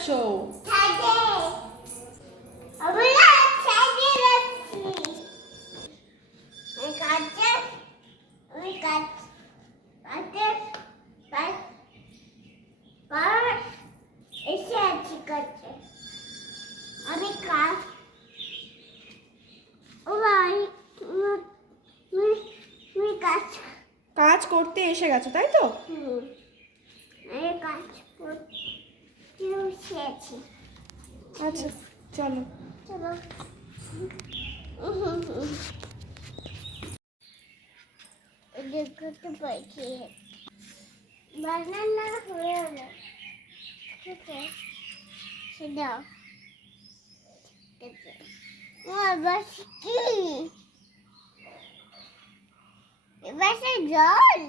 যাচ্ছ? কাজ করতে এসে গেছো তাই তো? আচ্ছা চলো। বানানা হয়ে গেল। ঠিক আছে সেটাও এবার কি এবার সে জল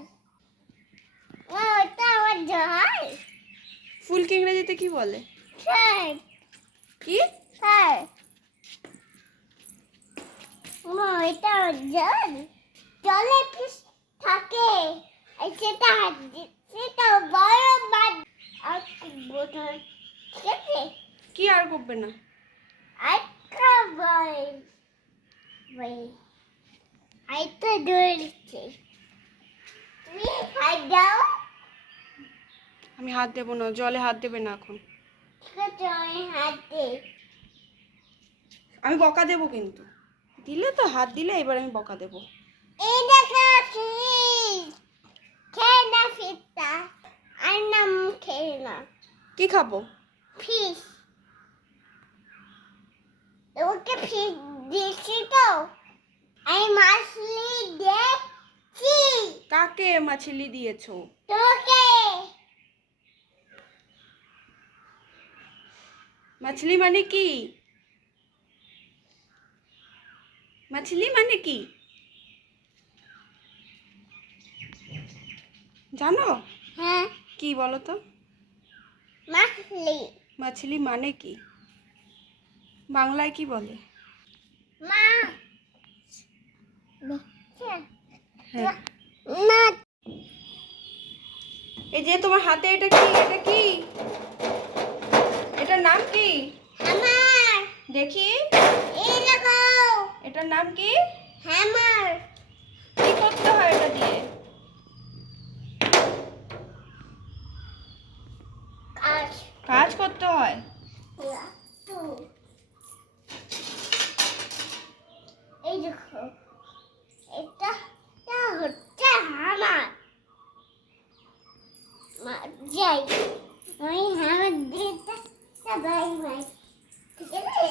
ওটা আমার জল ফুলকে ইংরেজিতে কি বলে? স্যার কি? স্যার এটা জল জলে ফিস থাকে সেটা সেটা বড় মাছ আর বোতল ঠিক আছে কি আর করবে না? আচ্ছা বল বল আইতো ধরছে তুমি হাত দাও আমি হাত দেবো না, জলে হাত দেবে না এখন। ঠিক আছে আমি হাত দিই আমি বকা দেবো কিন্তু, দিলে তো হাত দিলে, এবার আমি বকা দেবো। এই দেখো ফিস খেয়ে না ফিসটা আর নাম খেয়ে না কি খাবো? ফিস ওকে ফিস দিয়েছি তো আমি মাছলি দেখছি কাকে মাছলি দিয়েছো? তোকে মাছলি মানে কি? মাছলি মানে কি জানো? হ্যাঁ কি বলো তো? মাছলি মাছলি মানে কি? বাংলায় কি বলে? মা হ্যাঁ। না এই যে তোমার হাতে এটা কি? এটা কি? এটার নাম কি? হ্যামার দেখি এই দেখো এটার নাম কি? হ্যামার কি করতে হয় এটা দিয়ে? কাজ কাজ করতে হয়। এই দেখো এটা হচ্ছে হ্যামার যাই আমি হ্যামার দিয়ে ভাই ভাই ঠিক আছে